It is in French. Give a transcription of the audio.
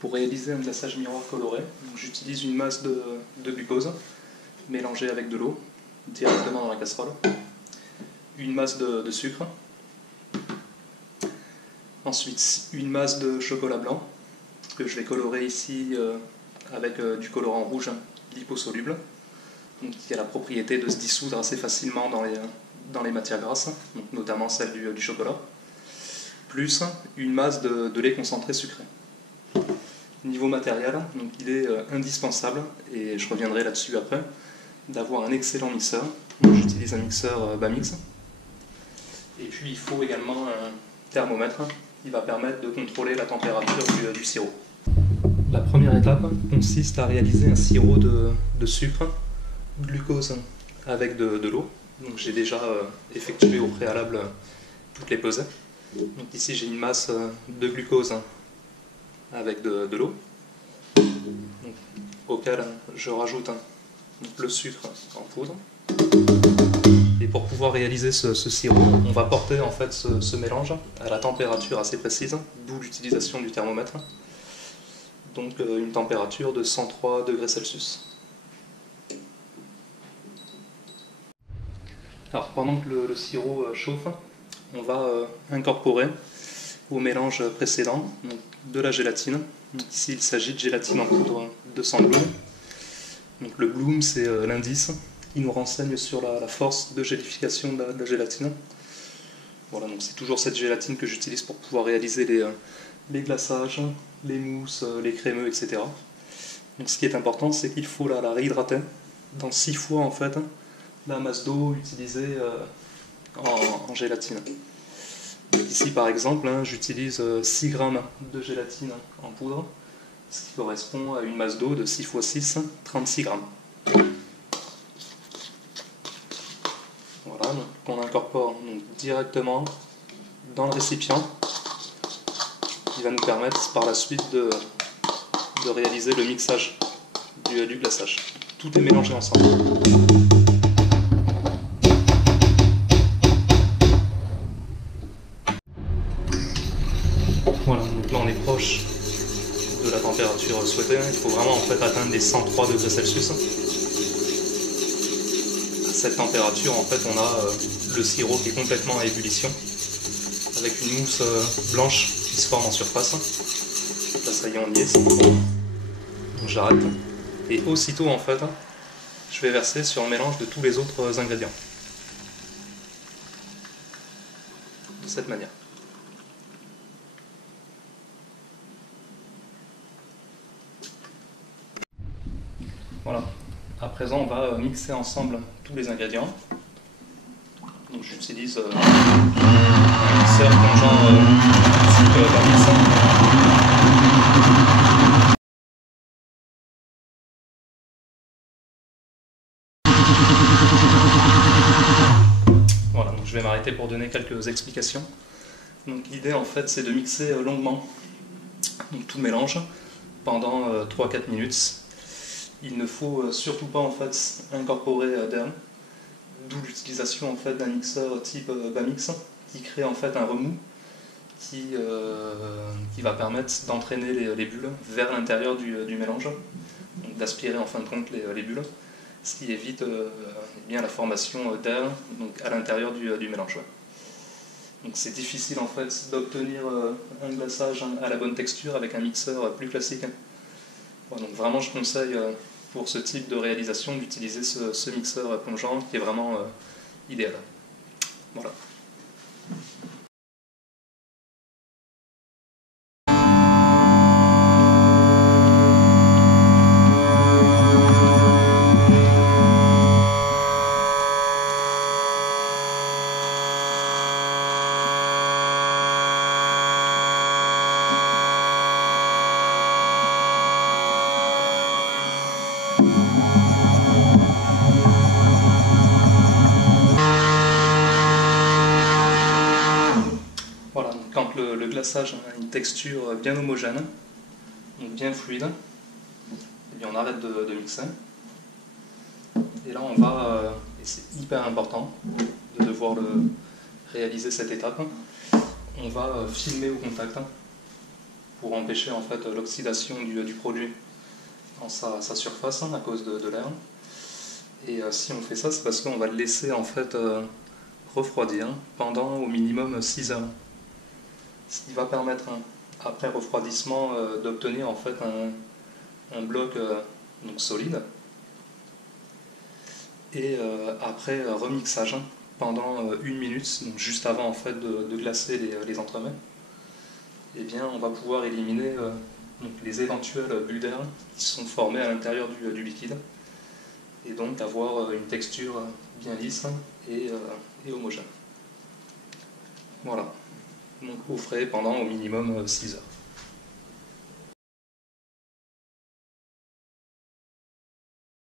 Pour réaliser un glaçage miroir coloré, j'utilise une masse de glucose mélangée avec de l'eau directement dans la casserole, une masse de sucre, ensuite une masse de chocolat blanc que je vais colorer ici avec du colorant rouge liposoluble, donc qui a la propriété de se dissoudre assez facilement dans les matières grasses, donc notamment celle du chocolat, plus une masse de lait concentré sucré. Niveau matériel, donc il est indispensable, et je reviendrai là-dessus après, d'avoir un excellent mixeur. J'utilise un mixeur Bamix. Et puis il faut également un thermomètre qui va permettre de contrôler la température du sirop. La première étape consiste à réaliser un sirop de sucre, glucose avec de l'eau. Donc j'ai déjà effectué au préalable toutes les pesées. Donc ici j'ai une masse de glucose avec de l'eau, auquel je rajoute le sucre en poudre. Et pour pouvoir réaliser ce sirop, on va porter en fait ce mélange à la température assez précise, d'où l'utilisation du thermomètre. Donc une température de 103 degrés Celsius. Alors pendant que le sirop chauffe, on va incorporer au mélange précédent donc de la gélatine. Donc ici il s'agit de gélatine en poudre de 200 Bloom. Donc le Bloom c'est l'indice qui nous renseigne sur la force de gélification de la gélatine. Voilà, donc c'est toujours cette gélatine que j'utilise pour pouvoir réaliser les glaçages, les mousses, les crémeux, etc. Donc ce qui est important, c'est qu'il faut la réhydrater dans 6 fois en fait la masse d'eau utilisée en gélatine. Ici par exemple, j'utilise 6 grammes de gélatine en poudre, ce qui correspond à une masse d'eau de 6 x 6, 36 grammes. Voilà, donc on incorpore directement dans le récipient, qui va nous permettre par la suite de réaliser le mixage du glaçage. Tout est mélangé ensemble. Voilà, donc là on est proche de la température souhaitée. Il faut vraiment en fait atteindre les 103 degrés Celsius. À cette température, en fait, on a le sirop qui est complètement à ébullition, avec une mousse blanche qui se forme en surface. Là, ça y est, on y est. Donc j'arrête. Et aussitôt, en fait, je vais verser sur le mélange de tous les autres ingrédients. De cette manière. Voilà. À présent, on va mixer ensemble tous les ingrédients. Donc j'utilise un mixeur plongeant type Bamix. Voilà, donc je vais m'arrêter pour donner quelques explications. Donc l'idée en fait c'est de mixer longuement donc, tout le mélange pendant 3-4 minutes. Il ne faut surtout pas en fait incorporer d'air, d'où l'utilisation en fait d'un mixeur type Bamix qui crée en fait un remous qui va permettre d'entraîner les bulles vers l'intérieur du mélange, donc d'aspirer en fin de compte les bulles, ce qui évite bien la formation d'air à l'intérieur du mélange. Donc c'est difficile en fait d'obtenir un glaçage à la bonne texture avec un mixeur plus classique. Voilà, donc vraiment je conseille pour ce type de réalisation d'utiliser ce mixeur plongeant qui est vraiment idéal. Voilà. Voilà, donc quand le glaçage a une texture bien homogène, donc bien fluide, et bien on arrête de mixer. Et là on va, et c'est hyper important de devoir réaliser cette étape, on va filmer au contact pour empêcher en fait l'oxydation du produit dans sa surface à cause de l'air. Et si on fait ça, c'est parce qu'on va le laisser en fait refroidir pendant au minimum 6 heures. Ce qui va permettre, après refroidissement, d'obtenir en fait un bloc donc solide. Et après remixage pendant 1 minute, donc juste avant en fait de glacer les entremets, eh bien on va pouvoir éliminer donc les éventuelles bulles d'air qui sont formées à l'intérieur du liquide, et donc avoir une texture bien lisse et homogène. Voilà, donc au frais pendant au minimum 6 heures.